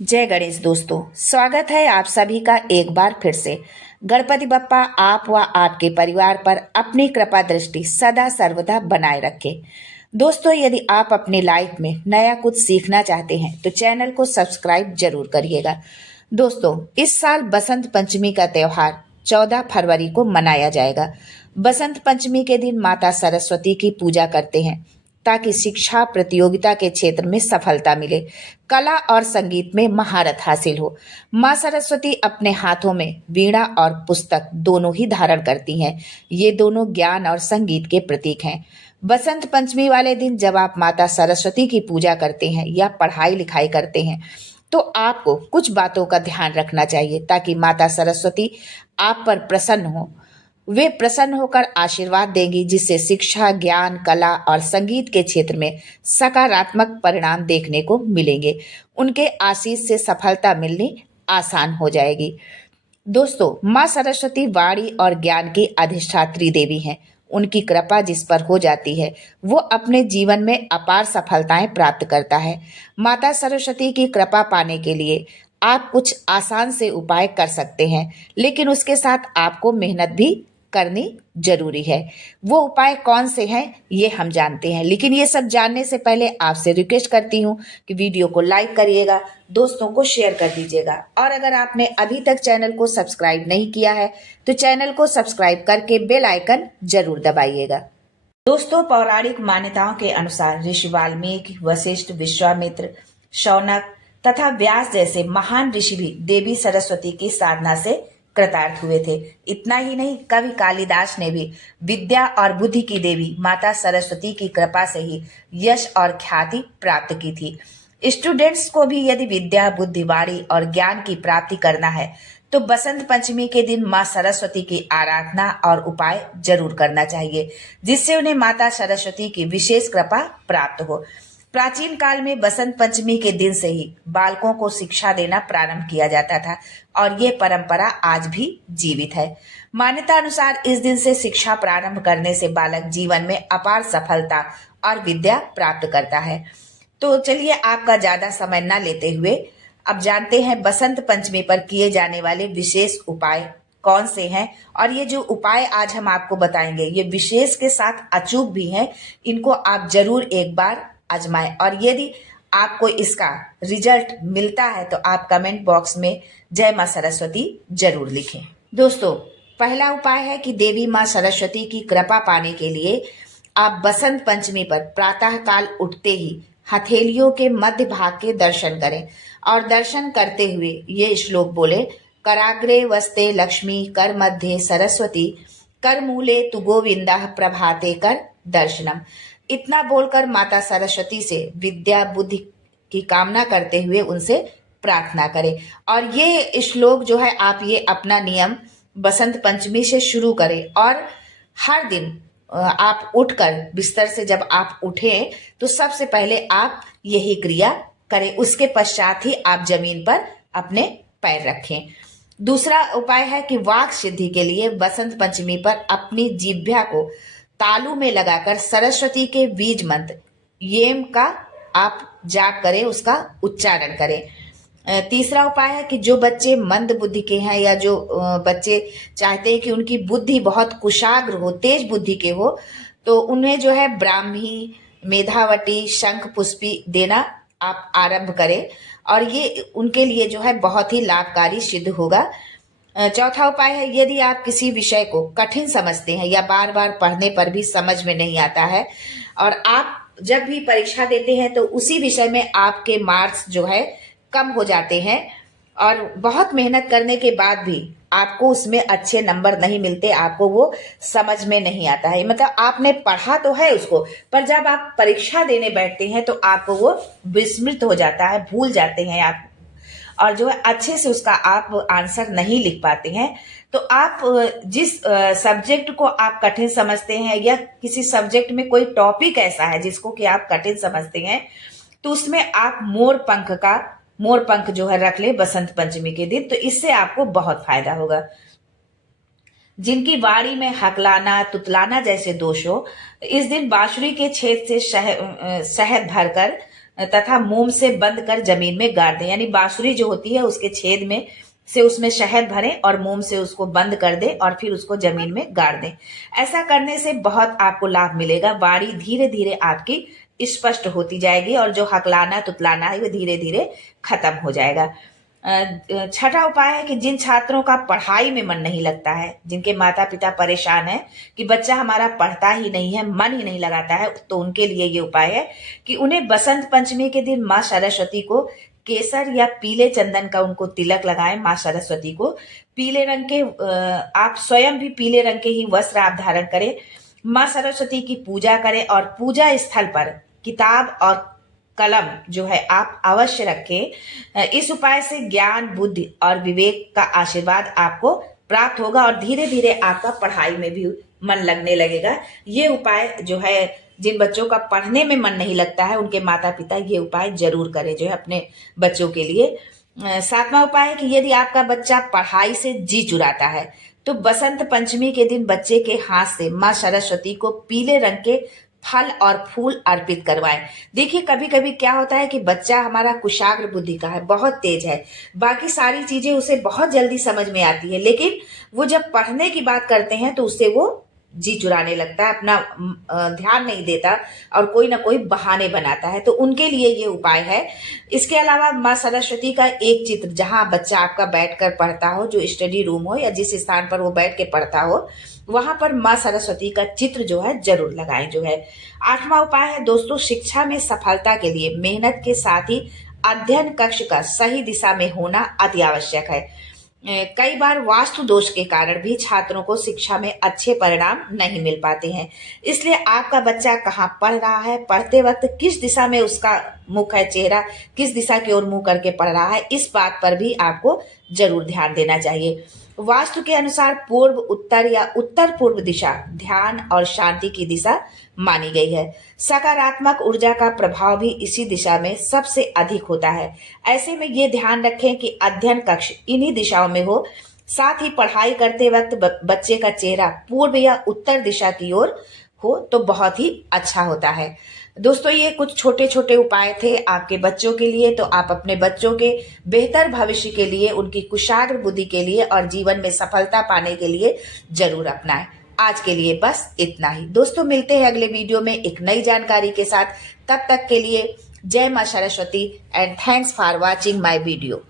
जय गणेश दोस्तों, स्वागत है आप सभी का एक बार फिर से। गणपति बप्पा आप व आपके परिवार पर अपनी कृपा दृष्टि सदा सर्वदा बनाए रखे। दोस्तों, यदि आप अपनी लाइफ में नया कुछ सीखना चाहते हैं तो चैनल को सब्सक्राइब जरूर करिएगा। दोस्तों, इस साल बसंत पंचमी का त्योहार 14 फरवरी को मनाया जाएगा। बसंत पंचमी के दिन माता सरस्वती की पूजा करते हैं ताकि शिक्षा प्रतियोगिता के क्षेत्र में सफलता मिले, कला और संगीत में महारत हासिल हो। माँ सरस्वती अपने हाथों में वीणा और पुस्तक दोनों ही धारण करती हैं। ये दोनों ज्ञान और संगीत के प्रतीक हैं। बसंत पंचमी वाले दिन जब आप माता सरस्वती की पूजा करते हैं या पढ़ाई लिखाई करते हैं तो आपको कुछ बातों का ध्यान रखना चाहिए ताकि माता सरस्वती आप पर प्रसन्न हो। वे प्रसन्न होकर आशीर्वाद देंगी, जिससे शिक्षा, ज्ञान, कला और संगीत के क्षेत्र में सकारात्मक परिणाम देखने को मिलेंगे। उनके आशीष से सफलता मिलनी आसान हो जाएगी। दोस्तों, माँ सरस्वती वाणी और ज्ञान की अधिष्ठात्री देवी हैं। उनकी कृपा जिस पर हो जाती है वो अपने जीवन में अपार सफलताएं प्राप्त करता है। माता सरस्वती की कृपा पाने के लिए आप कुछ आसान से उपाय कर सकते हैं, लेकिन उसके साथ आपको मेहनत भी करनी जरूरी है। वो उपाय कौन से हैं ये हम जानते हैं, लेकिन ये सब जानने से पहले आपसे रिक्वेस्ट करती हूँ कि वीडियो को लाइक करिएगा, दोस्तों को शेयर कर दीजिएगा, और अगर आपने अभी तक चैनल को सब्सक्राइब नहीं किया है तो चैनल को सब्सक्राइब करके बेल आइकन जरूर दबाइएगा। दोस्तों, पौराणिक मान्यताओं के अनुसार ऋषि वाल्मीकि, वशिष्ठ, विश्वामित्र, शौनक तथा व्यास जैसे महान ऋषि भी देवी सरस्वती की साधना से कृतार्थ हुए थे। इतना ही नहीं, कवि कालिदास ने भी विद्या और बुद्धि की देवी माता सरस्वती की कृपा से ही यश और ख्याति प्राप्त की थी। स्टूडेंट्स को भी यदि विद्या, बुद्धि, वाणी और ज्ञान की प्राप्ति करना है तो बसंत पंचमी के दिन माँ सरस्वती की आराधना और उपाय जरूर करना चाहिए, जिससे उन्हें माता सरस्वती की विशेष कृपा प्राप्त हो। प्राचीन काल में बसंत पंचमी के दिन से ही बालकों को शिक्षा देना प्रारंभ किया जाता था और ये परंपरा आज भी जीवित है। मान्यता अनुसार इस दिन से शिक्षा प्रारंभ करने से बालक जीवन में अपार सफलता और विद्या प्राप्त करता है। तो चलिए, आपका ज्यादा समय न लेते हुए अब जानते हैं बसंत पंचमी पर किए जाने वाले विशेष उपाय कौन से हैं। और ये जो उपाय आज हम आपको बताएंगे ये विशेष के साथ अचूक भी हैं। इनको आप जरूर एक बार आजमाएं, और यदि आपको इसका रिजल्ट मिलता है तो आप कमेंट बॉक्स में जय मां सरस्वती जरूर लिखें। दोस्तों, पहला उपाय है कि देवी मां सरस्वती की कृपा पाने के लिए आप बसंत पंचमी पर प्रातः काल उठते ही हथेलियों के मध्य भाग के दर्शन करें और दर्शन करते हुए ये श्लोक बोले, कराग्रे वस्ते लक्ष्मी, कर मध्य सरस्वती, कर मूले तु गोविंदा, प्रभाते कर दर्शनम। इतना बोलकर माता सरस्वती से विद्या, बुद्धि की कामना करते हुए उनसे प्रार्थना करें। और ये श्लोक जो है आप ये अपना नियम बसंत पंचमी से शुरू करें, और हर दिन आप उठकर बिस्तर से जब आप उठें तो सबसे पहले आप यही क्रिया करें। उसके पश्चात ही आप जमीन पर अपने पैर रखें। दूसरा उपाय है कि वाक सिद्धि के लिए बसंत पंचमी पर अपनी जिह्वा को तालू में लगाकर सरस्वती के बीज मंत्र येम का आप जाप करें, उसका उच्चारण करें। तीसरा उपाय है कि जो बच्चे मंद बुद्धि के हैं या जो बच्चे चाहते हैं कि उनकी बुद्धि बहुत कुशाग्र हो, तेज बुद्धि के हो, तो उन्हें जो है ब्राह्मी, मेधावटी, शंख पुष्पी देना आप आरंभ करें, और ये उनके लिए जो है बहुत ही लाभकारी सिद्ध होगा। चौथा उपाय है, यदि आप किसी विषय को कठिन समझते हैं या बार बार पढ़ने पर भी समझ में नहीं आता है और आप जब भी परीक्षा देते हैं तो उसी विषय में आपके मार्क्स जो है कम हो जाते हैं और बहुत मेहनत करने के बाद भी आपको उसमें अच्छे नंबर नहीं मिलते, आपको वो समझ में नहीं आता है, मतलब आपने पढ़ा तो है उसको, पर जब आप परीक्षा देने बैठते हैं तो आपको वो विस्मृत हो जाता है, भूल जाते हैं आप, और जो है अच्छे से उसका आप आंसर नहीं लिख पाते हैं। तो आप जिस सब्जेक्ट को आप कठिन समझते हैं या किसी सब्जेक्ट में कोई टॉपिक ऐसा है जिसको कि आप कठिन समझते हैं तो उसमें आप मोर पंख जो है रख ले बसंत पंचमी के दिन, तो इससे आपको बहुत फायदा होगा। जिनकी वाणी में हकलाना, तुतलाना जैसे दोष हो, इस दिन बांसुरी के छेद से शहद भरकर तथा मोम से बंद कर जमीन में गाड़ दें। यानी बांसुरी जो होती है उसके छेद में से उसमें शहद भरें और मोम से उसको बंद कर दें और फिर उसको जमीन में गाड़ दें। ऐसा करने से बहुत आपको लाभ मिलेगा। वाणी धीरे धीरे आपकी स्पष्ट होती जाएगी और जो हकलाना तुतलाना है वो धीरे धीरे खत्म हो जाएगा। छठा उपाय है कि जिन छात्रों का पढ़ाई में मन नहीं लगता है, जिनके माता पिता परेशान है कि बच्चा हमारा पढ़ता ही नहीं है, मन ही नहीं लगाता है, तो उनके लिए ये उपाय है कि उन्हें बसंत पंचमी के दिन माँ सरस्वती को केसर या पीले चंदन का उनको तिलक लगाएं। माँ सरस्वती को पीले रंग के आप स्वयं भी पीले रंग के ही वस्त्र आप धारण करें, माँ सरस्वती की पूजा करें और पूजा स्थल पर किताब और कलम जो है आप अवश्य रखें। इस उपाय से ज्ञान, बुद्धि और विवेक का आशीर्वाद आपको प्राप्त होगा और धीरे धीरे आपका पढ़ाई में भी मन लगने लगेगा। ये उपाय जो है जिन बच्चों का पढ़ने में मन नहीं लगता है उनके माता पिता ये उपाय जरूर करें जो है अपने बच्चों के लिए। सातवां उपाय है कि यदि आपका बच्चा पढ़ाई से जी चुराता है तो बसंत पंचमी के दिन बच्चे के हाथ से माँ सरस्वती को पीले रंग के फल और फूल अर्पित करवाएं। देखिए कभी कभी क्या होता है कि बच्चा हमारा कुशाग्र बुद्धि का है, बहुत तेज है, बाकी सारी चीजें उसे बहुत जल्दी समझ में आती है, लेकिन वो जब पढ़ने की बात करते हैं तो उससे वो जी चुराने लगता है, अपना ध्यान नहीं देता और कोई ना कोई बहाने बनाता है। तो उनके लिए ये उपाय है। इसके अलावा माँ सरस्वती का एक चित्र जहां बच्चा आपका बैठकर पढ़ता हो, जो स्टडी रूम हो या जिस स्थान पर वो बैठ के पढ़ता हो, वहां पर माँ सरस्वती का चित्र जो है जरूर लगाएं जो है। आठवां उपाय है दोस्तों, शिक्षा में सफलता के लिए मेहनत के साथ ही अध्ययन कक्ष का सही दिशा में होना अति आवश्यक है। कई बार वास्तु दोष के कारण भी छात्रों को शिक्षा में अच्छे परिणाम नहीं मिल पाते हैं। इसलिए आपका बच्चा कहाँ पढ़ रहा है, पढ़ते वक्त किस दिशा में उसका मुख है, चेहरा किस दिशा की ओर मुंह करके पढ़ रहा है, इस बात पर भी आपको जरूर ध्यान देना चाहिए। वास्तु के अनुसार पूर्व उत्तर या उत्तर पूर्व दिशा ध्यान और शांति की दिशा मानी गई है। सकारात्मक ऊर्जा का प्रभाव भी इसी दिशा में सबसे अधिक होता है। ऐसे में ये ध्यान रखें कि अध्ययन कक्ष इन्हीं दिशाओं में हो। साथ ही पढ़ाई करते वक्त बच्चे का चेहरा पूर्व या उत्तर दिशा की ओर हो तो बहुत ही अच्छा होता है। दोस्तों ये कुछ छोटे छोटे उपाय थे आपके बच्चों के लिए, तो आप अपने बच्चों के बेहतर भविष्य के लिए, उनकी कुशाग्र बुद्धि के लिए और जीवन में सफलता पाने के लिए जरूर अपनाएं। आज के लिए बस इतना ही दोस्तों, मिलते हैं अगले वीडियो में एक नई जानकारी के साथ। तब तक के लिए जय मां Saraswati and thanks for watching my video.